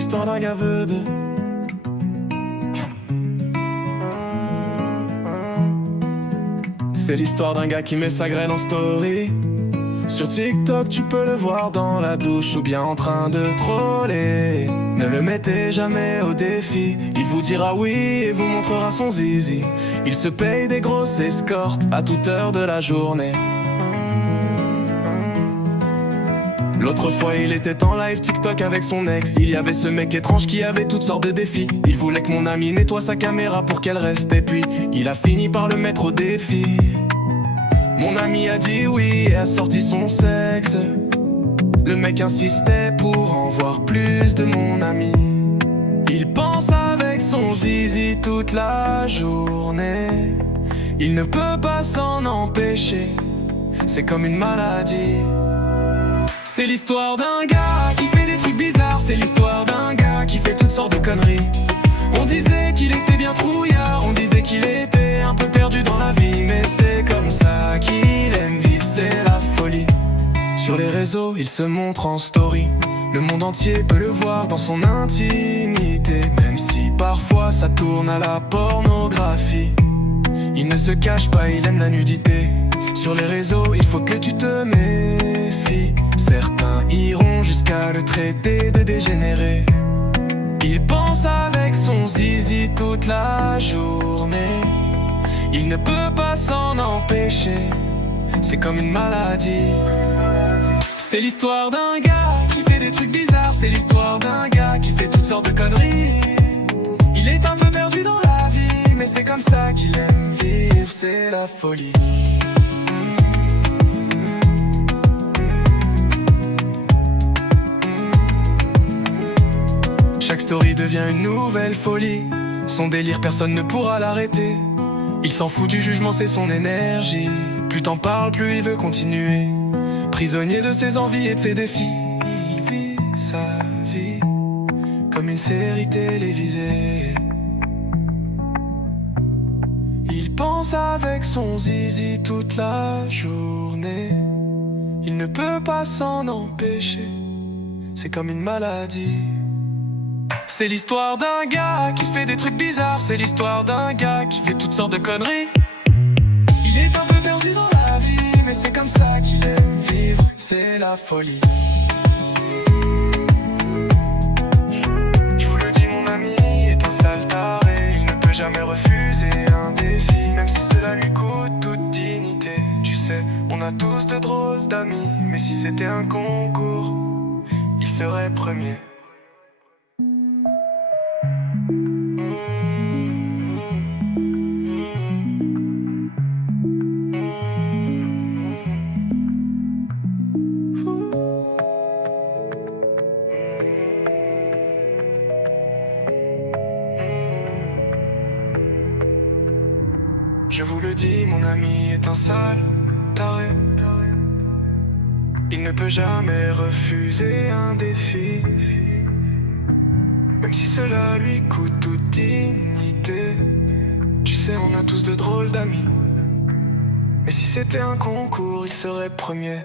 l'histoire d'un gars aveugle. C'est l'histoire d'un gars qui met sa graine en story. Sur TikTok tu peux le voir dans la douche ou bien en train de troller. Ne le mettez jamais au défi, il vous dira oui et vous montrera son zizi. Il se paye des grosses escortes à toute heure de la journée. L'autre fois il était en live TikTok avec son ex. Il y avait ce mec étrange qui avait toutes sortes de défis. Il voulait que mon ami nettoie sa caméra pour qu'elle reste. Et puis il a fini par le mettre au défi. Mon ami a dit oui et a sorti son sexe. Le mec insistait pour en voir plus de mon ami. Il pense avec son zizi toute la journée. Il ne peut pas s'en empêcher, c'est comme une maladie. C'est l'histoire d'un gars qui fait des trucs bizarres. C'est l'histoire d'un gars qui fait toutes sortes de conneries. On disait qu'il était bien trouillard, on disait qu'il était un peu perdu dans la vie. Mais c'est comme ça qu'il aime vivre, c'est la folie. Sur les réseaux, il se montre en story. Le monde entier peut le voir dans son intimité. Même si parfois ça tourne à la pornographie. Il ne se cache pas, il aime la nudité. Sur les réseaux, il faut que tu te méfies. Certains iront jusqu'à le traiter de dégénéré. Il pense avec son zizi toute la journée. Il ne peut pas s'en empêcher, c'est comme une maladie. C'est l'histoire d'un gars qui fait des trucs bizarres. C'est l'histoire d'un gars qui fait toutes sortes de conneries. Il est un peu perdu dans la vie, mais c'est comme ça qu'il aime vivre, c'est la folie. Chaque story devient une nouvelle folie. Son délire, personne ne pourra l'arrêter. Il s'en fout du jugement, c'est son énergie. Plus t'en parles, plus il veut continuer. Prisonnier de ses envies et de ses défis. Il vit sa vie comme une série télévisée. Il pense avec son zizi toute la journée. Il ne peut pas s'en empêcher, c'est comme une maladie. C'est l'histoire d'un gars qui fait des trucs bizarres. C'est l'histoire d'un gars qui fait toutes sortes de conneries. Il est un peu perdu dans la vie, mais c'est comme ça qu'il aime vivre, c'est la folie. Je vous le dis, mon ami est un sale taré. Il ne peut jamais refuser un défi, même si cela lui coûte toute dignité. Tu sais, on a tous de drôles d'amis, mais si c'était un concours, il serait premier. Je vous le dis, mon ami est un sale taré. Il ne peut jamais refuser un défi, même si cela lui coûte toute dignité. Tu sais, on a tous de drôles d'amis, mais si c'était un concours, il serait premier.